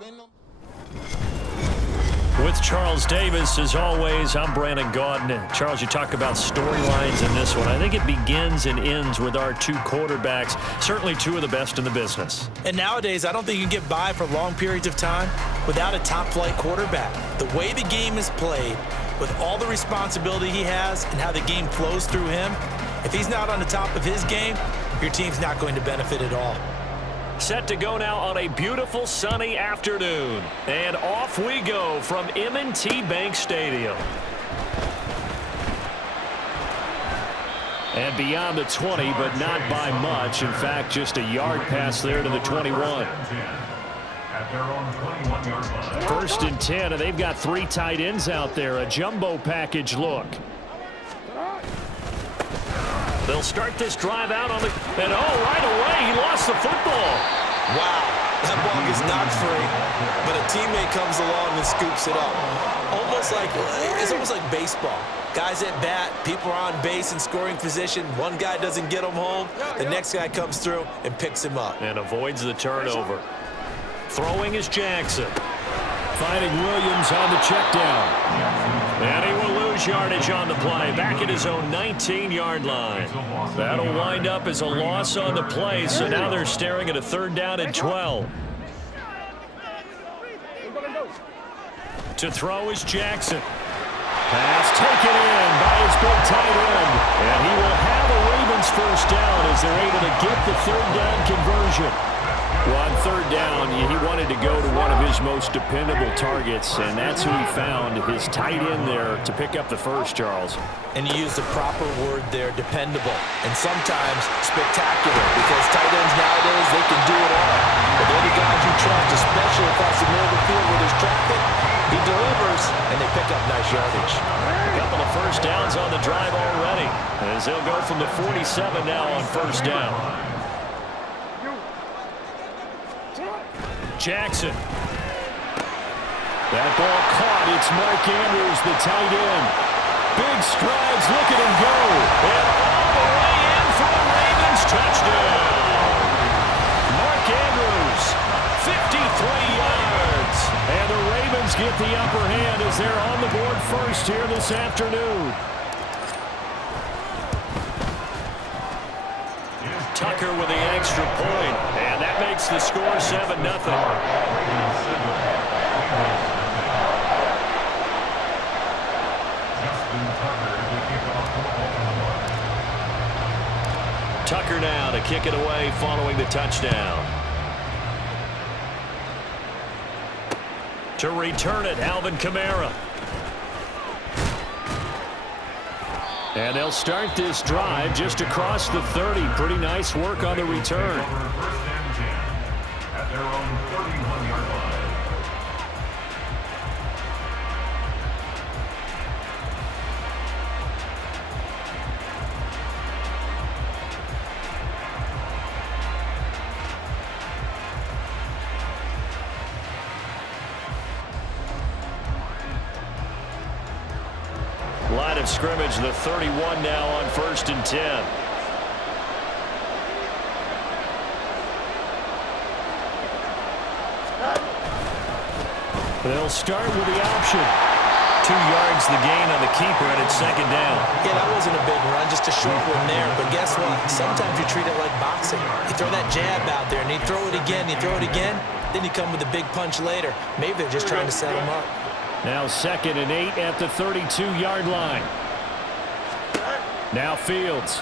With Charles Davis, as always, I'm Brandon Gaudin. Charles, you talk about storylines in this one. I think it begins and ends with our two quarterbacks, certainly two of the best in the business. And nowadays, I don't think you can get by for long periods of time without a top-flight quarterback. The way the game is played, with all the responsibility he has and how the game flows through him, if he's not on the top of his game, your team's not going to benefit at all. Set to go now on a beautiful sunny afternoon. And off we go from M&T Bank Stadium. And beyond the 20, but not by much. In fact, just a yard pass there to the 21. First and 10, and they've got three tight ends out there. A jumbo package look. They'll start this drive out on the... And right away, he lost the football. Wow, that ball gets knocked free, but a teammate comes along and scoops it up. It's almost like baseball. Guys at bat, people are on base in scoring position. One guy doesn't get him home. The next guy comes through and picks him up. And avoids the turnover. Throwing is Jackson. Finding Williams on the check down. And he will lose yardage on the play. Back at his own 19-yard line. That'll wind up as a loss on the play. So now they're staring at a 3rd down and 12. To throw is Jackson. Pass taken in by his big tight end. And he will have a Ravens 1st down as they're able to get the 3rd down conversion. Well, on 3rd down, he wanted to go to one of his most dependable targets, and that's who he found, his tight end there, to pick up the first, Charles. And you used the proper word there, dependable, and sometimes spectacular, because tight ends nowadays, they can do it all. But they're the guys you trust, especially across the middle of the field where there's traffic. He delivers, and they pick up nice yardage. A couple of 1st downs on the drive already, as they'll go from the 47 now on 1st down. Jackson. That ball caught. It's Mark Andrews, the tight end. Big strides. Look at him go. And all the way in for the Ravens touchdown. Mark Andrews, 53 yards. And the Ravens get the upper hand as they're on the board first here this afternoon. Tucker with the extra point, and that makes the score 7-0. Tucker now to kick it away following the touchdown. To return it, Alvin Kamara. And they'll start this drive just across the 30. Pretty nice work on the return. At their own 31-yard line. Line of scrimmage, the 31 now on 1st and 10. They'll start with the option. 2 yards the gain on the keeper, and it's 2nd down. Yeah, that wasn't a big run, just a short one there. But guess what? Sometimes you treat it like boxing. You throw that jab out there, and you throw it again, then you come with a big punch later. Maybe they're just trying to set him up. Now 2nd and 8 at the 32-yard line. Now Fields.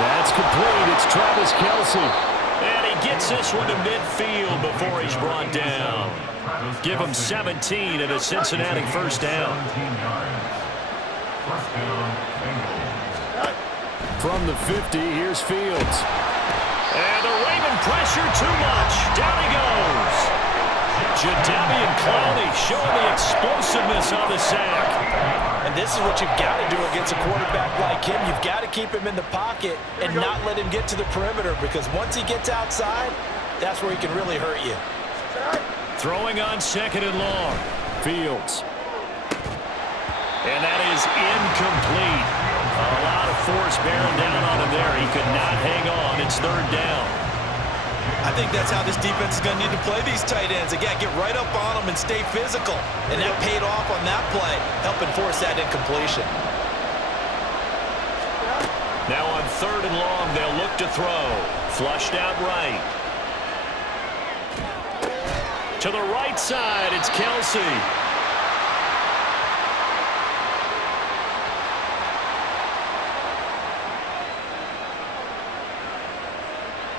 That's complete. It's Travis Kelce. And he gets this one to midfield before he's brought down. Give him 17 at a Cincinnati 1st down. From the 50, here's Fields. And the Raven pressure too much. Down he goes. Jadeveon Clowney showing the explosiveness on the sack. And this is what you've got to do against a quarterback like him. You've got to keep him in the pocket and not let him get to the perimeter, because once he gets outside, that's where he can really hurt you. Throwing on 2nd and long. Fields. And that is incomplete. A lot of force bearing down on him there. He could not hang on. It's 3rd down. I think that's how this defense is going to need to play these tight ends. Again, get right up on them and stay physical. And that paid off on that play, helping force that incompletion. Now on 3rd and long, they'll look to throw. Flushed out right. To the right side, it's Kelsey.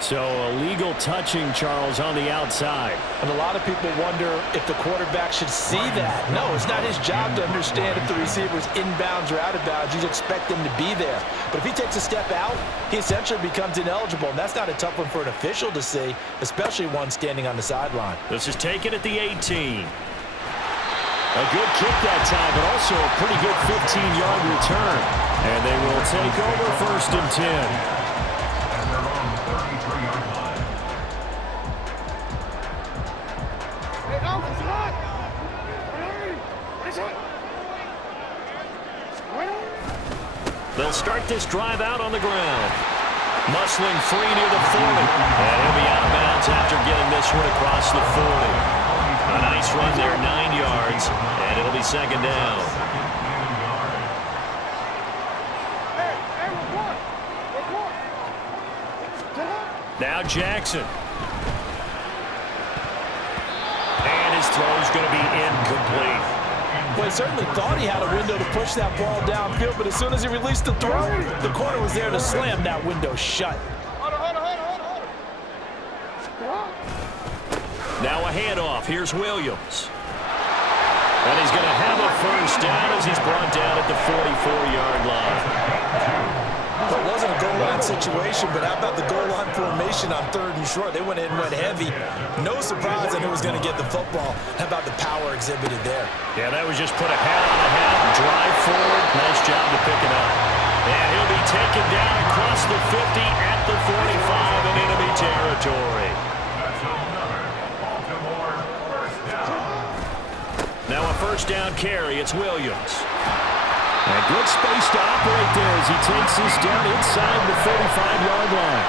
So a legal touching, Charles, on the outside. And a lot of people wonder if the quarterback should see that. No, it's not his job to understand if the receiver's inbounds or out of bounds. You expect him to be there. But if he takes a step out, he essentially becomes ineligible. And that's not a tough one for an official to see, especially one standing on the sideline. This is taken at the 18. A good kick that time, but also a pretty good 15-yard return. And they will take over 1st and 10. They'll start this drive out on the ground. Muscling free near the 40. And he'll be out of bounds after getting this one across the 40. A nice run there, 9 yards, and it'll be 2nd down. Now Jackson. And his throw's going to be incomplete. Well, he certainly thought he had a window to push that ball downfield, but as soon as he released the throw, the corner was there to slam that window shut. Now a handoff. Here's Williams. And he's going to have a 1st down as he's brought down at the 44-yard line. Well, it wasn't a goal line situation, but how about the goal line formation on 3rd and short? They went in and went heavy. No surprise on who was going to get the football. How about the power exhibited there? Yeah, that was just put a hat on a hat, drive forward. Nice job to pick it up. And he'll be taken down across the 50 at the 45 in enemy territory. Now a 1st down carry. It's Williams. And good space to operate there as he takes this down inside the 45-yard line.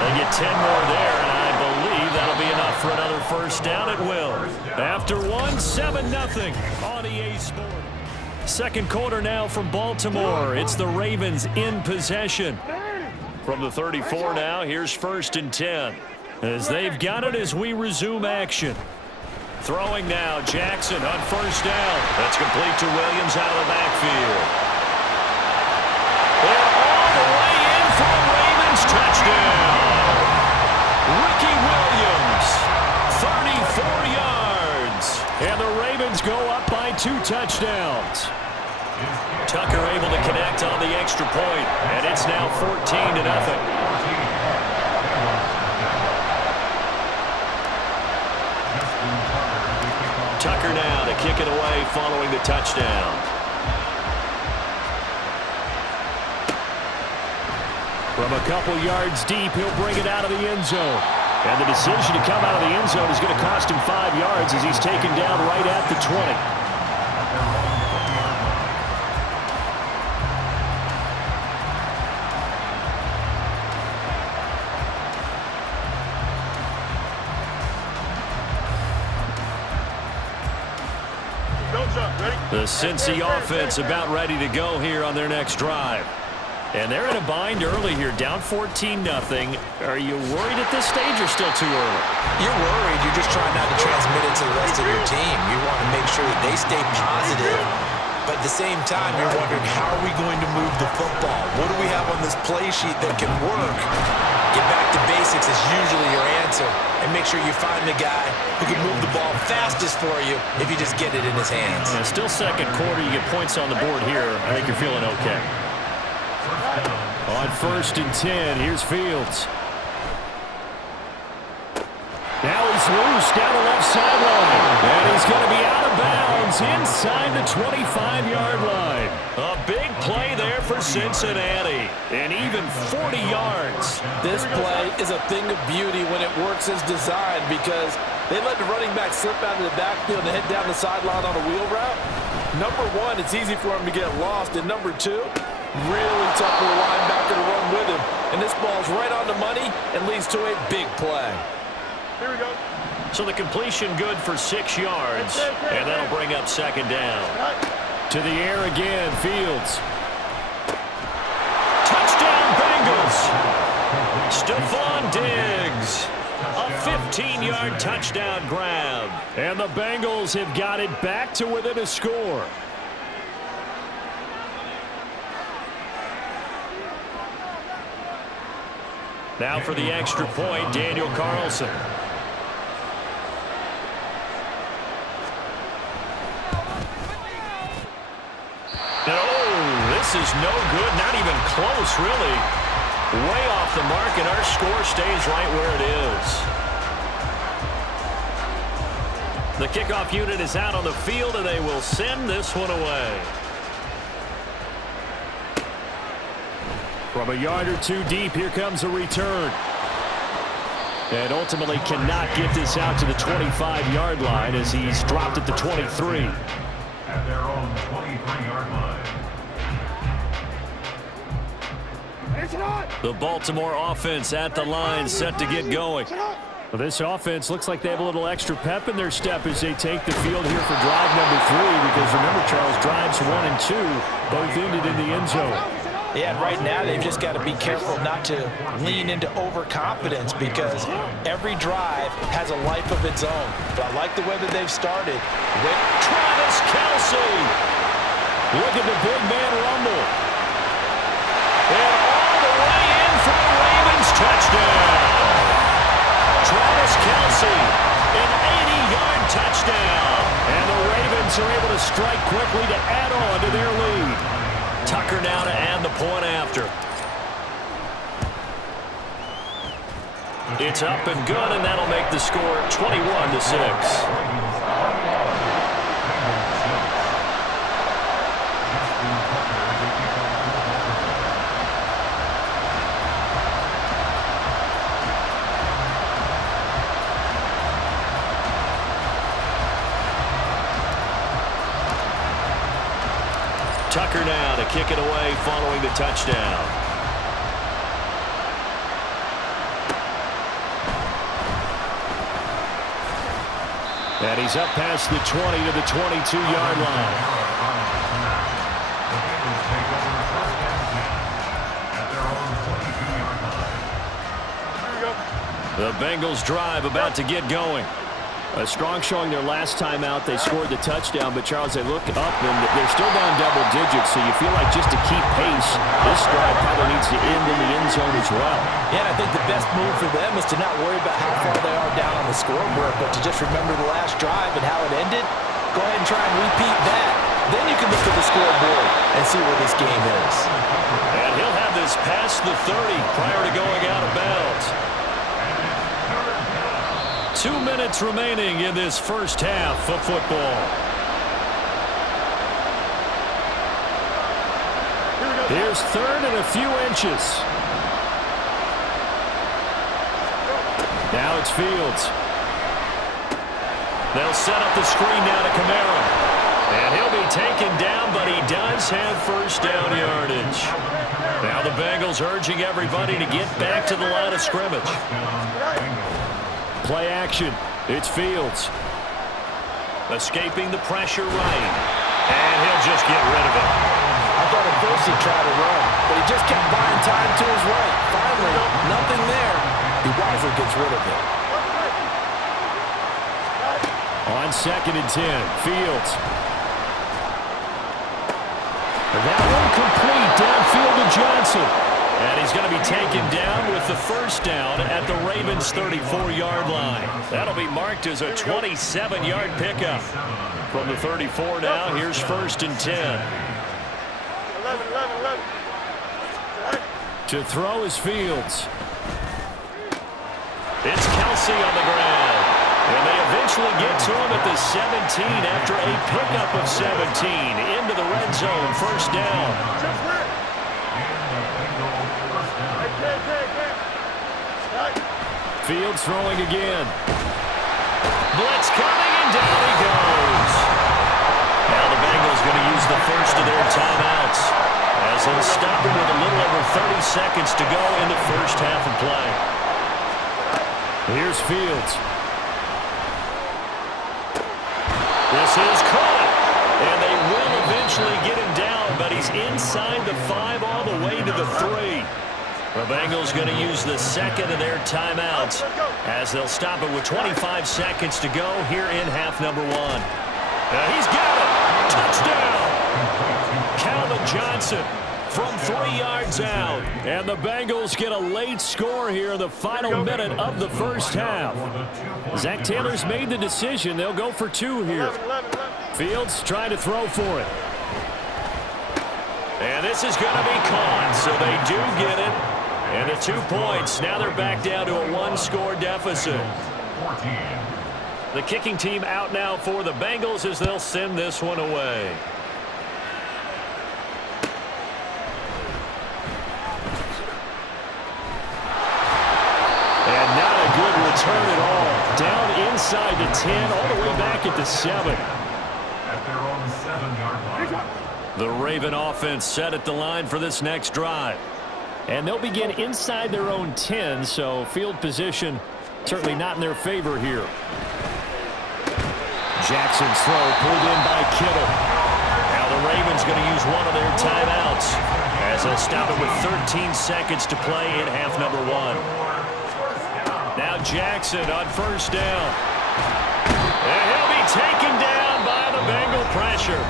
They get 10 more there, and I believe that'll be enough for another 1st down at will. After 7-0 on EA Sports. 2nd quarter now from Baltimore. It's the Ravens in possession. From the 34 now, here's 1st and 10. As they've got it as we resume action. Throwing now, Jackson on 1st down. That's complete to Williams out of the backfield. And all the way in for the Ravens touchdown. Ricky Williams, 34 yards. And the Ravens go up by 2 touchdowns. Tucker able to connect on the extra point, and it's now 14-0. Tucker now to kick it away following the touchdown. From a couple yards deep, he'll bring it out of the end zone. And the decision to come out of the end zone is going to cost him 5 yards as he's taken down right at the 20. The Cincy offense about ready to go here on their next drive. And they're in a bind early here, down 14-0. Are you worried at this stage or still too early? You're worried. You're just trying not to transmit it to the rest of your team. You want to make sure that they stay positive. But at the same time, you're wondering, how are we going to move the football? What do we have on this play sheet that can work? Get back to basics is usually your answer. And make sure you find the guy who can move the ball fastest for you if you just get it in his hands. Yeah, still 2nd quarter. You get points on the board here. I think you're feeling okay. On 1st and 10, here's Fields. Now he's loose down the left sideline. And he's going to be out of bounds inside the 25-yard line. A big play there for Cincinnati. And even 40 yards. This play is a thing of beauty when it works as designed, because they let the running back slip out of the backfield and head down the sideline on a wheel route. Number one, it's easy for him to get lost. And number two, Really tough for the linebacker to run with him. And this ball's right on the money and leads to a big play. Here we go. So the completion good for 6 yards, and that'll bring up second down. To the air again, Fields. Touchdown, Bengals. Stephon Diggs. A 15-yard touchdown grab. And the Bengals have got it back to within a score. Now for the extra point, Daniel Carlson. This is no good, not even close, really. Way off the mark, and our score stays right where it is. The kickoff unit is out on the field, and they will send this one away. From a yard or two deep, here comes a return. And ultimately cannot get this out to the 25-yard line as he's dropped at the 23. At their own 23-yard line. The Baltimore offense at the line, set to get going. Well, this offense looks like they have a little extra pep in their step as they take the field here for drive number 3, because remember, Charles, drives 1 and 2 both ended in the end zone. Yeah, and right now they've just got to be careful not to lean into overconfidence, because every drive has a life of its own. But I like the way that they've started with Travis Kelce. Look at the big man rumble. And all the way in for the Ravens touchdown. Travis Kelce, an 80-yard touchdown. And the Ravens are able to strike quickly to add on to their lead. Tucker now to add the point after. It's up and good, and that'll make the score 21-6. Tucker now to kick it away following the touchdown. And he's up past the 20 to the 22-yard line. The Bengals drive about to get going. A strong showing their last time out. They scored the touchdown, but Charles, they look up and they're still down double digits, so you feel like just to keep pace, this drive probably needs to end in the end zone as well. Yeah, and I think the best move for them is to not worry about how far they are down on the scoreboard, but to just remember the last drive and how it ended. Go ahead and try and repeat that. Then you can look at the scoreboard and see where this game is. And he'll have this past the 30 prior to going out of bounds. 2 minutes remaining in this first half of football. Here's third and a few inches. Now it's Fields. They'll set up the screen now to Kamara. And he'll be taken down, but he does have first down yardage. Now the Bengals urging everybody to get back to the line of scrimmage. Play action. It's Fields. Escaping the pressure right. And he'll just get rid of it. I thought at first he'd try to run, but he just kept buying time to his right. Finally, nothing there. He wisely gets rid of it. On 2nd and 10, Fields. That one complete downfield to Johnson. And he's going to be taken down with the first down at the Ravens' 34-yard line. That'll be marked as a 27-yard pickup. From the 34 now, here's 1st and 10. 11. To throw is Fields. It's Kelce on the ground. And they eventually get to him at the 17 after a pickup of 17 into the red zone. First down. Fields throwing again. Blitz coming, and down he goes. Now the Bengals going to use the first of their timeouts. as they'll stop him with a little over 30 seconds to go in the first half of play. Here's Fields. This is caught, and they will eventually get him down, but he's inside the 5 all the way to the 3. The Bengals going to use the second of their timeouts as they'll stop it with 25 seconds to go here in half number 1. He's got it. Touchdown. Calvin Johnson from 3 yards out. And the Bengals get a late score here in the final minute of the first half. Zach Taylor's made the decision. They'll go for 2 here. Fields trying to throw for it. And this is going to be caught, so they do get it. And the 2 points. Now they're back down to a 1-score deficit. The kicking team out now for the Bengals as they'll send this one away. And not a good return at all. Down inside the 10, all the way back at the 7. At their own 7-yard line. The Raven offense set at the line for this next drive. And they'll begin inside their own 10, so field position certainly not in their favor here. Jackson's throw pulled in by Kittle. Now the Ravens going to use one of their timeouts as they'll stop it with 13 seconds to play in half number 1. Now Jackson on first down. And he'll be taken down by the Bengal pressure.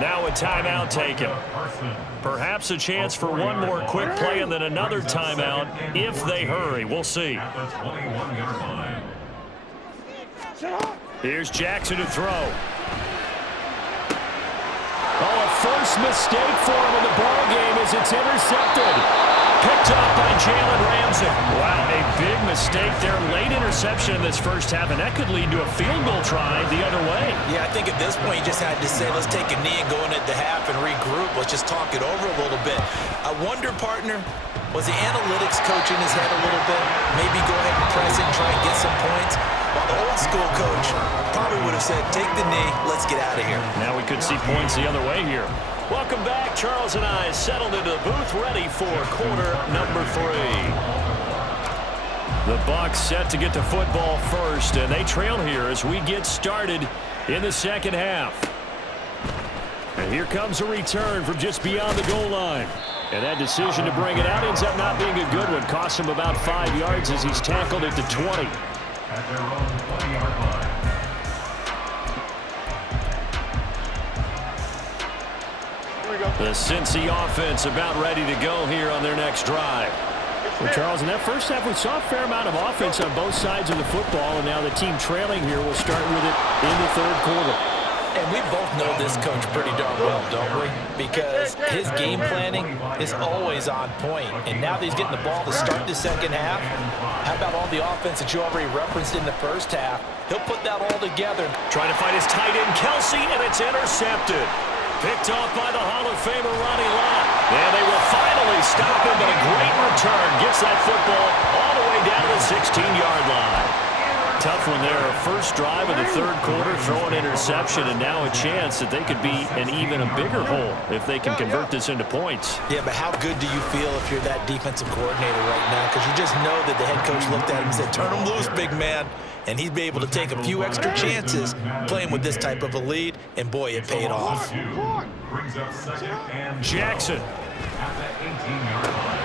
Now a timeout taken. Perhaps a chance for one more quick play and then another timeout if they hurry. We'll see. Here's Jackson to throw. Oh, a first mistake for him in the ball game as it's intercepted. Picked up by Jalen Ramsey. Wow, a big mistake there. Late interception in this first half, and that could lead to a field goal try the other way. Yeah, I think at this point you just had to say, let's take a knee and go into the half and regroup. Let's just talk it over a little bit. I wonder, partner, was the analytics coach in his head a little bit? Maybe go ahead and press it and try and get some points? While the old school coach probably would have said, take the knee, let's get out of here. Now we could see points the other way here. Welcome back. Charles and I settled into the booth, ready for quarter number 3. The Bucs set to get to football first, and they trail here as we get started in the second half. And here comes a return from just beyond the goal line. And that decision to bring it out ends up not being a good one. Costs him about 5 yards as he's tackled at the 20. At their own 20-yard line. The Cincy offense about ready to go here on their next drive. Well, Charles, in that first half, we saw a fair amount of offense on both sides of the football, and now the team trailing here will start with it in the third quarter. And we both know this coach pretty darn well, don't we? Because his game planning is always on point. And now that he's getting the ball to start the second half, how about all the offense that you already referenced in the first half? He'll put that all together. Trying to find his tight end, Kelsey, and it's intercepted. Picked off by the Hall of Famer, Ronnie Lott. And they will finally stop him, but a great return. Gets that football all the way down to the 16-yard line. Tough one there. First drive of the third quarter, throw an interception, and now a chance that they could be in even a bigger hole if they can convert this into points. Yeah, but how good do you feel if you're that defensive coordinator right now? Because you just know that the head coach looked at him and said, turn him loose, big man. And he'd be able to take a few extra chances playing with this type of a lead, and boy, it paid off. Jackson. At the 18-yard line.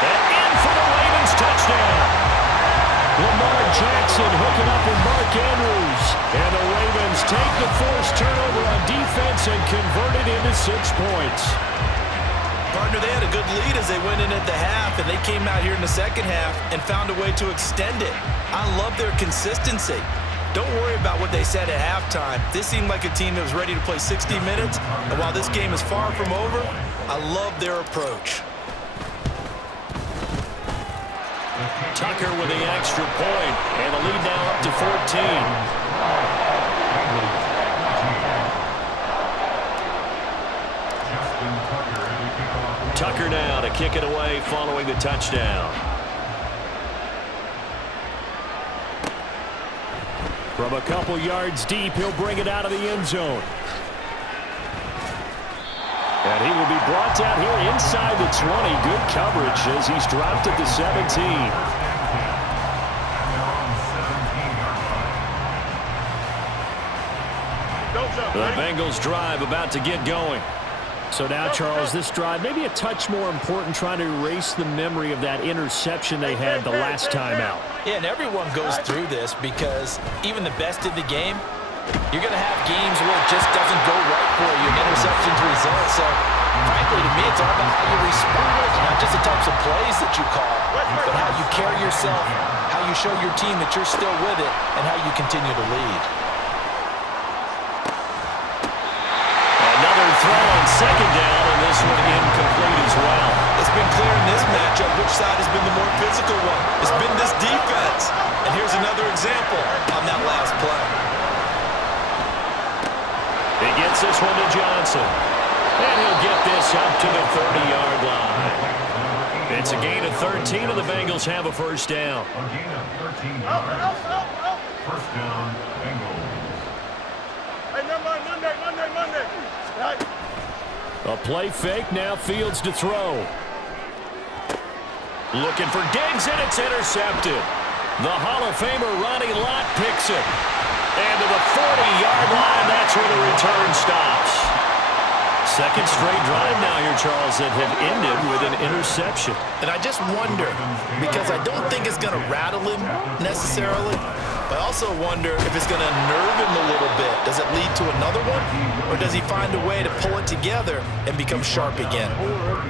And in for the Ravens touchdown. Lamar Jackson hooking up with Mark Andrews. And the Ravens take the forced turnover on defense and convert it into 6 points. Partner, they had a good lead as they went in at the half, and they came out here in the second half and found a way to extend it. I love their consistency. Don't worry about what they said at halftime. This seemed like a team that was ready to play 60 minutes, and while this game is far from over, I love their approach. Tucker with the extra point, and the lead now up to 14. Tucker now to kick it away following the touchdown. From a couple yards deep, he'll bring it out of the end zone. And he will be brought down here inside the 20. Good coverage as he's dropped at the 17. The Bengals drive about to get going. So now, Charles, this drive maybe a touch more important, trying to erase the memory of that interception they had the last time out. Yeah, and everyone goes through this because even the best in the game, you're going to have games where it just doesn't go right for you. Interceptions result. So, frankly, to me, it's all about how you respond. Not just the types of plays that you call, but how you carry yourself, how you show your team that you're still with it, and how you continue to lead. Another throw on second down, and this one incomplete as well. It's been clear in this matchup which side has been the more physical one. It's been this defense. And here's another example on that last play. He gets this one to Johnson. And he'll get this up to the 30-yard line. It's a gain of 13, and the Bengals have a first down. A gain of 13 yards. First down, Bengals. Hey, Monday. Right. A play fake, now Fields to throw. Looking for Diggs, and it's intercepted. The Hall of Famer Ronnie Lott picks it. And to the 40-yard line, that's where the return stops. Second straight drive now here, Charles, that have ended with an interception. And I just wonder, because I don't think it's going to rattle him necessarily, but I also wonder if it's going to nerve him a little bit. Does it lead to another one? Or does he find a way to pull it together and become sharp again?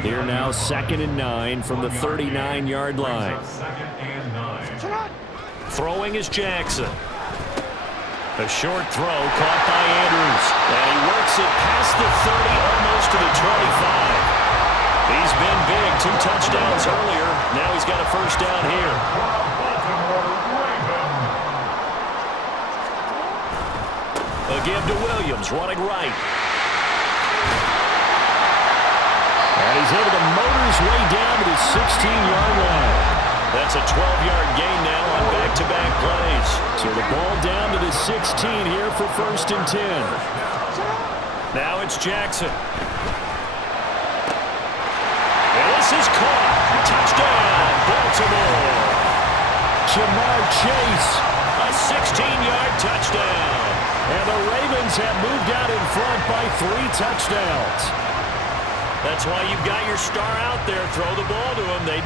Here now, 2nd and 9 from the 39-yard line. Second and 9. Throwing is Jackson. A short throw caught by Andrews. And he works it past the 30, almost to the 25. He's been big, 2 touchdowns earlier. Now he's got a first down here. A give to Williams, running right. And he's able to motor his way down to the 16-yard line. That's a 12-yard gain now on back-to-back plays. So the ball down to the 16 here for 1st and 10. Now it's Jackson. And this is caught. Touchdown, Baltimore. Jamar Chase, a 16-yard touchdown. And the Ravens have moved out in front by 3 touchdowns. That's why you've got your star out there. Throw the ball to him. They